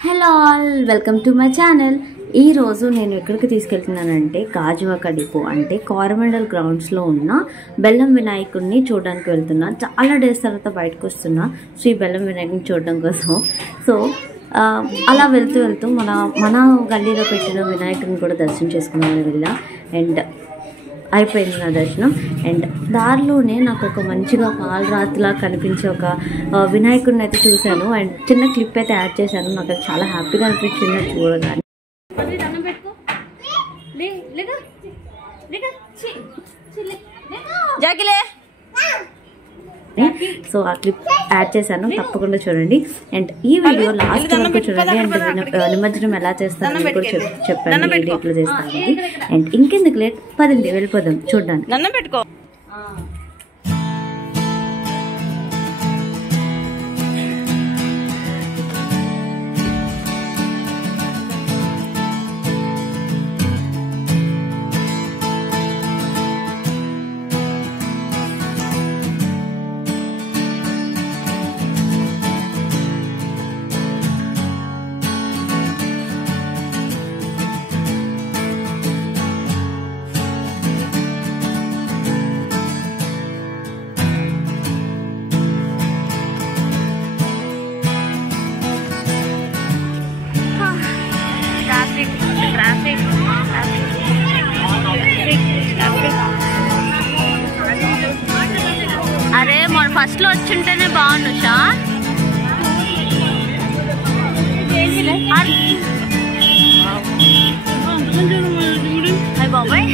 Hello all, welcome to my channel. ఈరోజు నేను ఎక్కడికి తీసుకెళ్తున్నానంటే గాజువాక డిపో అంటే కోరమండల్ గ్రౌండ్స్లో ఉన్న బెల్లం వినాయకుడిని చూడడానికి వెళ్తున్నా. చాలా డేస్ తర్వాత బయటకు వస్తున్నా శ్రీ బెల్లం వినాయకుడిని చూడడం కోసం. సో అలా వెళ్తూ వెళ్తూ మన గల్లీలో పెట్టిన వినాయకుడిని కూడా దర్శనం చేసుకున్నాను వెళ్ళా. అండ్ అయిపోయింది నా దర్శనం. అండ్ దారిలోనే నాకు ఒక మంచిగా పాలరాతిలా కనిపించే ఒక వినాయకుడిని అయితే చూశాను. అండ్ చిన్న క్లిప్ అయితే యాడ్ చేశాను. నాకు చాలా హ్యాపీగా అనిపించింది చూడగానే. సో ఆ క్లిప్ యాడ్ చేశాను, తప్పకుండా చూడండి. అండ్ ఈ వీడియో లాస్ట్ వరకు చూడండి. అండ్ నిమజ్జనం ఎలా చేస్తానని కూడా చెప్పండి, ఏ డేట్లో చేస్తాను. అండ్ ఇంకెందుకు లేట్, పదండి వెళ్ళిపోదాం చూడడానికి. అరే మన ఫస్ట్ లో వచ్చింటేనే బాగుండు షా. అయ్యి బాబాయ్,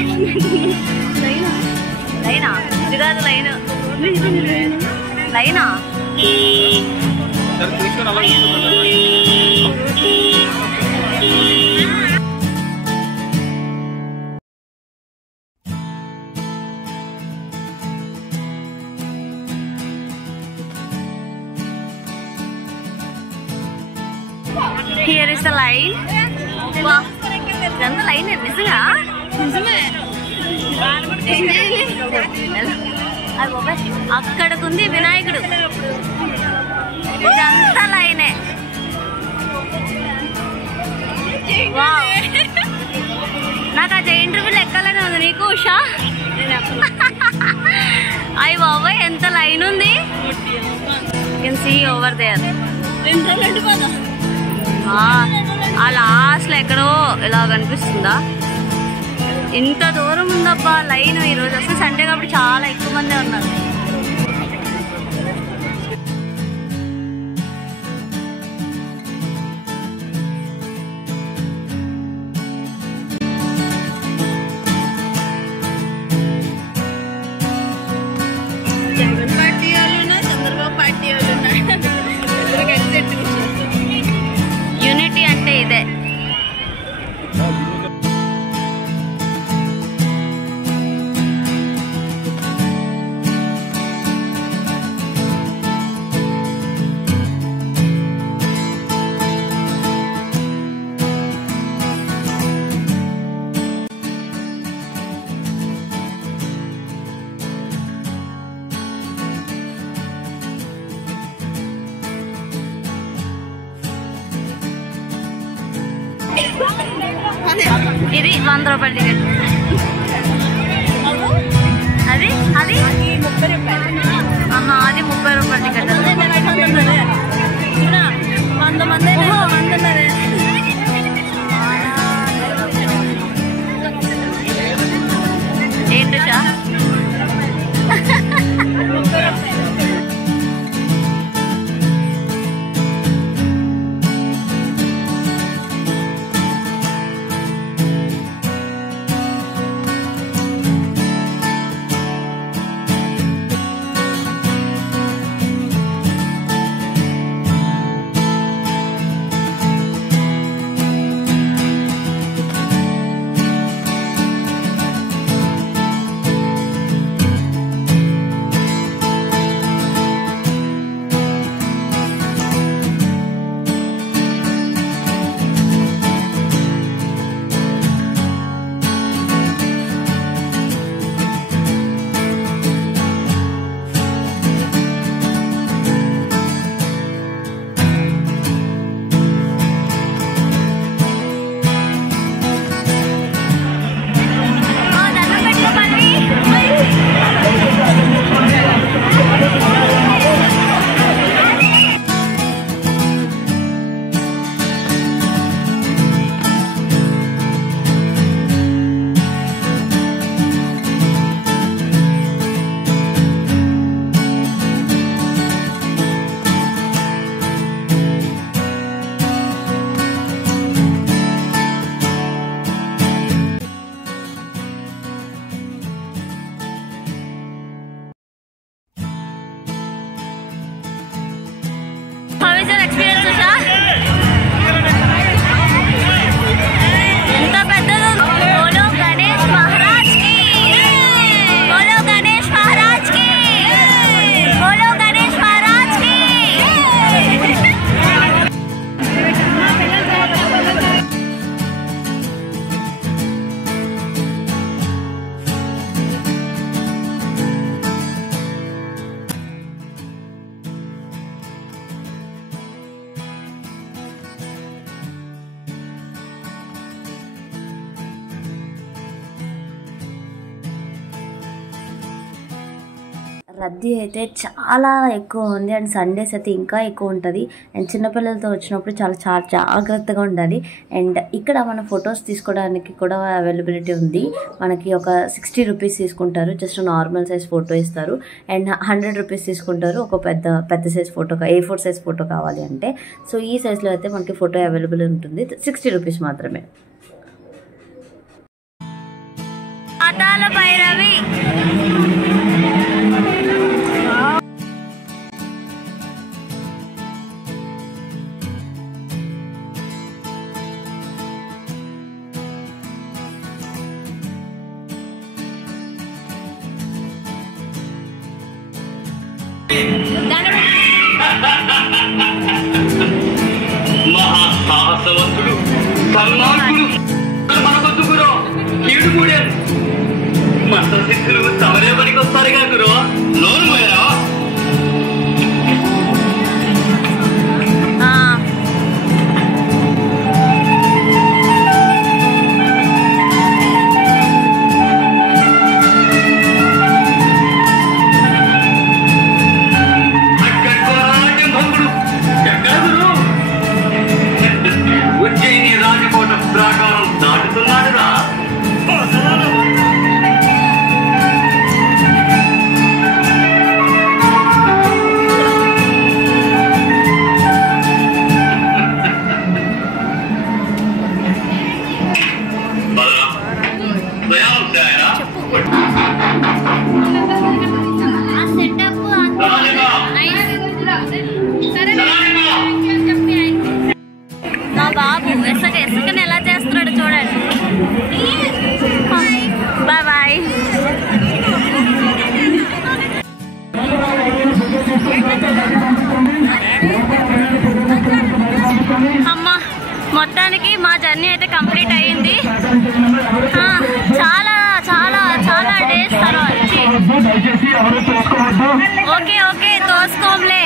లైనా ఇది కాదు, లైనా Here is the line. Wow, ఇదంతా లైన్ నిజంగా అక్కడకుంది వినాయకుడు, ఇదంతా లైనే. వావ్, నాకు ఆ జైంట్ వీల్ ఎక్కాలని ఉంది. నీకు ఉషా? అయ్యి బాబాయ్, ఎంత లైన్ ఉంది. You can see over there. ఆ లాస్ట్ లో ఎక్కడో ఇలా కనిపిస్తుందా? ఇంత దూరం ఉందబ్బా లైన్. ఈరోజు అసలు సండే కాబట్టి చాలా ఎక్కువ మందే ఉన్నారు. జగన్ పార్టీ వాళ్ళు ఉన్నారు, చంద్రబాబు పార్టీ వాళ్ళు ఉన్నారు. యూనిటీ అంటే ఇదే. ఇది 100 రూపాయల టికెట్. అది అది 30 రూపాయలు. అది 30 రూపాయల టికెట్. 100 మంది ఉన్నారు. ఏంటి షా? రద్దీ అయితే చాలా ఎక్కువ ఉంది అండ్ సండేస్ అయితే ఇంకా ఎక్కువ ఉంటుంది అండ్ చిన్నపిల్లలతో వచ్చినప్పుడు చాలా చాలా జాగ్రత్తగా ఉండాలి. అండ్ ఇక్కడ మన ఫొటోస్ తీసుకోవడానికి కూడా అవైలబిలిటీ ఉంది. మనకి ఒక 60 రూపీస్ తీసుకుంటారు, జస్ట్ నార్మల్ సైజ్ ఫోటో ఇస్తారు. అండ్ 100 రూపీస్ తీసుకుంటారు ఒక పెద్ద size photo, A4 size photo కావాలి అంటే. సో ఈ సైజ్లో అయితే మనకి ఫోటో అవైలబుల్ ఉంటుంది, 60 రూపీస్ మాత్రమే. అదాల భైరవి మహాసాహసవంతుడు సన్మార్గుడు మనకొద్దుకురో కీడు కూడా మంత్రసిద్ధులు తమరే పనికి వస్తారుగా గురు. నోరు పోయారా? ఉజ్జయిని రాజకోట ప్రాకారం దాటుతున్నాడురా. మా బాబు ఎసకని ఎలా చేస్తున్నాడు చూడండి. Bye bye. అమ్మ మొత్తానికి మా జర్నీ అయితే కంప్లీట్ అయ్యింది. చాలా చాలా చాలా డేస్ తర్వాత ఓకే ఓకే తోసుకోంలే.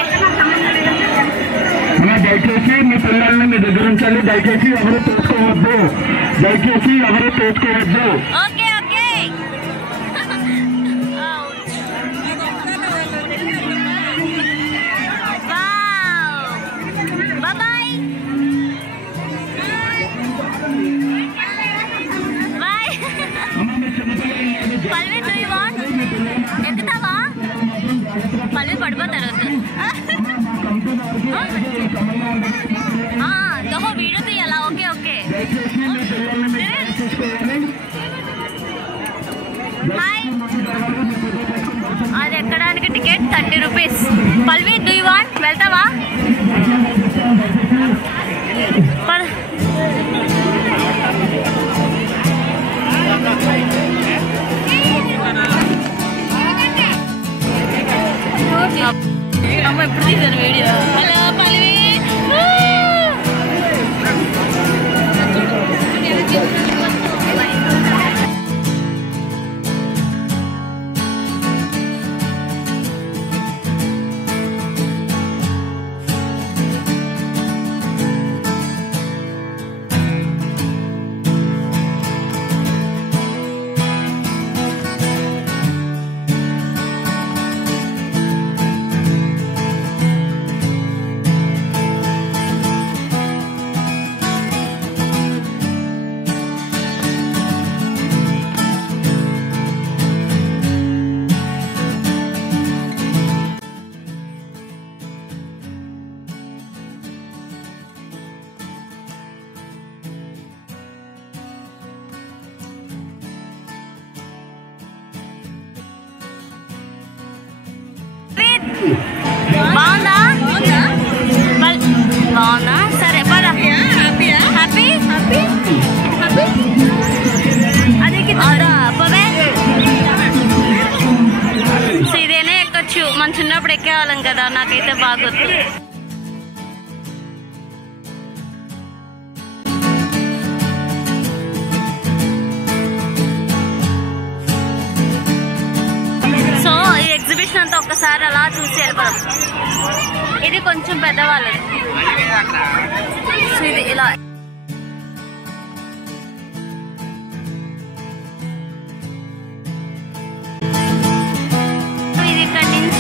దయచేసి మీ పిల్లల్ని మీ దగ్గర ఉంచాలి. దయచేసి ఎవరు తోసుకోవద్దు. Okay okay. Bye bye. Palvi do you want ఎక్కుతావా? పల్వి పడిపోతారు. దహో వీడియో తీయాలా? Okay okay. హాయ్. అది ఎక్కడానికి ticket 30 rupees. Palvi do you want? వెళ్తావా? అమ్మ ఎప్పుడు తీసాను వీడియో. హలో పల్వి. బాగుందా? బాగుందా? సరే పద. హ్యాపీ అది పవే. ఇదేనే ఎక్కొచ్చు. మన చిన్నప్పుడు ఎక్కేవాళ్ళం కదా, నాకైతే బాగా గుర్తు. సో ఈ ఎగ్జిబిషన్ అంతా ఒక్కసారి అలా చూసి వెళ్ళిపోదాం. ఇది కొంచెం పెద్దవాళ్ళది. ఇది ఇలా ఇది ఇక్కడి నుంచి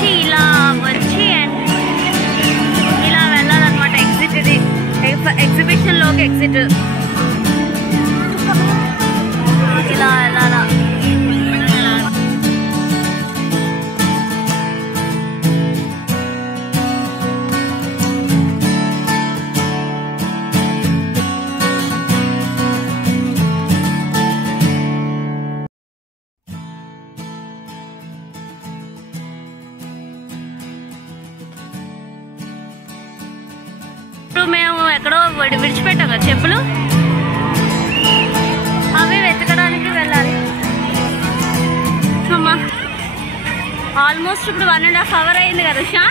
ఎగ్జిబిషన్ లోకి ఎగ్జిట్ ఇలా ఇలా మేము ఎక్కడో విడిచిపెట్టాం కదా చెప్పులు, అవి వెతకడానికి వెళ్ళాలి. అమ్మా ఆల్మోస్ట్ ఇప్పుడు 1.5 అవర్ అయింది కదా ఉషా,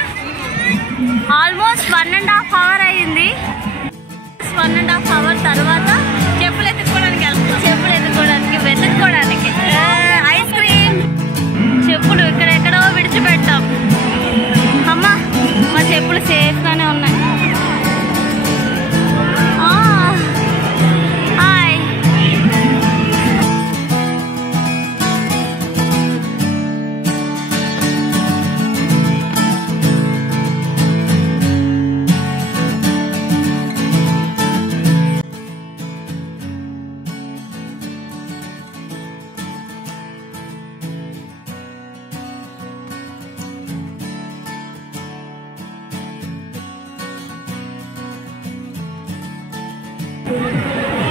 ఆల్మోస్ట్ 1.5 అవర్ అయింది. 1.5 అవర్ తర్వాత చెప్పులు ఎత్తుకోవడానికి వెళ్తాం. చెప్పులు ఎత్తుకోవడానికి వెతుక్కోవడానికి ఐస్ క్రీమ్ చెప్పులు ఇక్కడెక్కడో విడిచిపెట్టాం. అమ్మా మా చెప్పులు సేఫ్గానే ఉన్నాయి.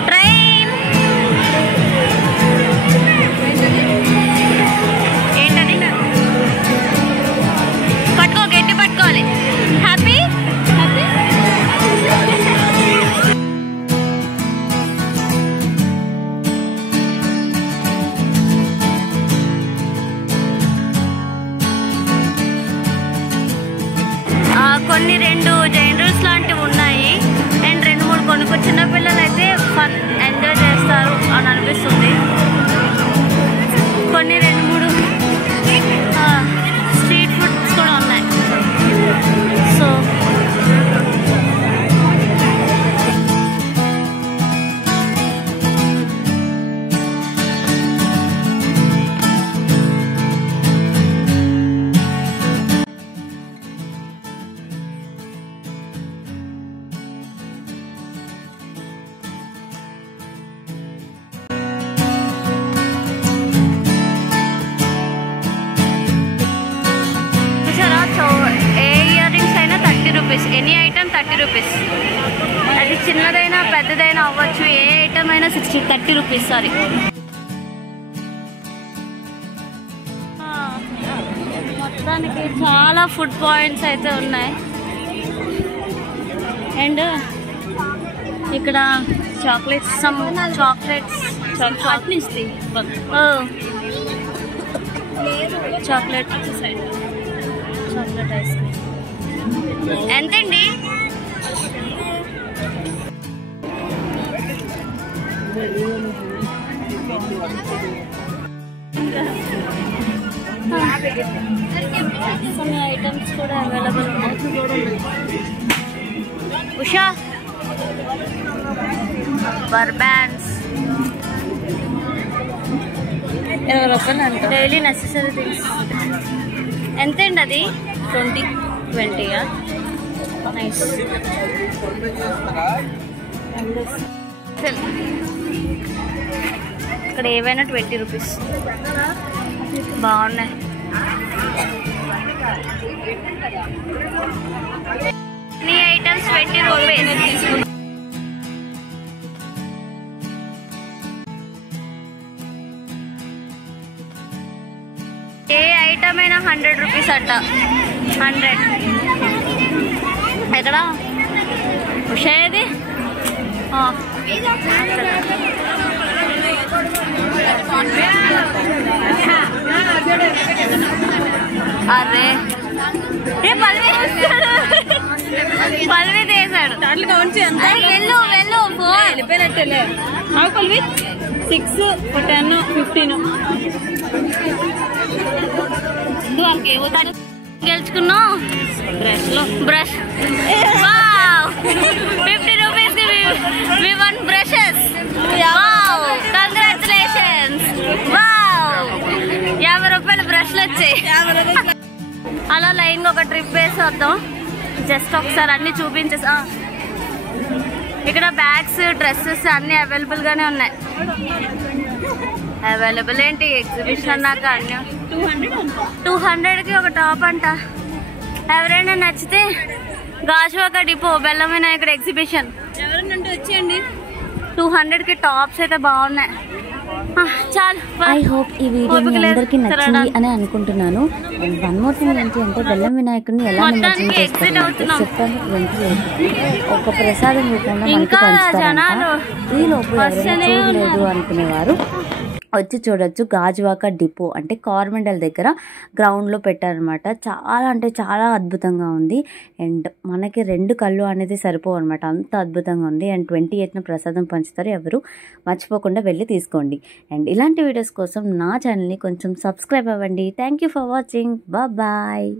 ట్రైన్ ఏంటది పట్టుకో, గట్టి పట్టుకోవాలి. హ్యాపీ కొన్ని 2 జైంట్ రూల్స్ లాంటివి ఉన్నాయి. అండ్ 2-3 కొనుక్కో చిన్నపిల్లలు అయితే ఫన్ ఎంజాయ్ చేస్తారు అని అనిపిస్తుంది. కొన్ని 2-3 స్ట్రీట్ ఫుడ్స్ కూడా ఉన్నాయి. So any item 30 rupees. అది చిన్నదైనా పెద్దదైనా అవ్వచ్చు, ఏ ఐటమ్ అయినా 30 రూపీస్. సారీ మొత్తానికి చాలా ఫుడ్ పాయింట్స్ అయితే ఉన్నాయి. అండ్ ఇక్కడ చాక్లెట్స్ చాక్లెట్ ఐస్ క్రీమ్ ఎంతండి? కొన్ని ఐటమ్స్ కూడా అవైలబుల్ ఉన్నాయి. ఉషా బర్బాన్స్ డైలీ నెసెసరీ థింగ్స్ ఎంతండి అది? 20 నైస్. ఇక్కడ ఏవైనా 20 రూపీస్ బాగున్నాయి. ఈ ఐటమ్స్ 20 రూపీస్. ఏ ఐటమ్ అయినా 100 రూపీస్ అంట. 100 ఎక్కడ ఉషాది? అరే పల్వి తీసాడు. వెళ్ళు వెళ్ళు వెళ్ళిపోయినట్టేలే. పల్వి 6, 10, 15 గెలుచుకున్నాం. Brush 50 rupees we won brushes. Congratulations. 50 రూపాయల బ్రష్లు వచ్చాయి. అలా లైన్ ఒక ట్రిప్ వేసి వద్దాం. జస్ట్ ఒకసారి అన్ని చూపించేసి ఇక్కడ బ్యాగ్స్ డ్రెస్సెస్ అన్ని అవైలబుల్ గానే ఉన్నాయి. అవైలబుల్ ఏంటి ఎగ్జిబిషన్ అన్నాక అన్ని 200కి ఒక టాప్ అంట. ఎవరైనా నచ్చితే గాజువాక డిపో బెల్లం వినాయకుడు ఎగ్జిబిషన్ ఎవరైనా వచ్చేయండి. 200కి టాప్స్ అయితే బాగున్నాయి. చాలు. ఐ హోప్ ఈ వీడియో మీ అందరికీ నచ్చింది అని అనుకుంటున్నాను. అండ్ వన్ మోర్ థింగ్ ఏంటి అంటే బెల్లం వినాయకుడిని ఎలా నిమజ్జనం చేస్తారు సెప్టెంబర్ 28 ఒక ప్రసాదం రూపంలో మనకి పంచుతారంట. ఈ లోపు ఎవరైనా చూడలేదు అనుకునేవారు వచ్చి చూడొచ్చు. గాజువాక డిపో అంటే కార్మండల్ దగ్గర గ్రౌండ్లో పెట్టారనమాట. చాలా అంటే చాలా అద్భుతంగా ఉంది. అండ్ మనకి 2 కళ్ళు అనేది సరిపోవు అనమాట, అంత అద్భుతంగా ఉంది. అండ్ 28న ప్రసాదం పంచుతారు, ఎవరు మర్చిపోకుండా వెళ్ళి తీసుకోండి. అండ్ ఇలాంటి వీడియోస్ కోసం నా ఛానల్ని కొంచెం సబ్స్క్రైబ్ అవ్వండి. Thank you for watching. Bye.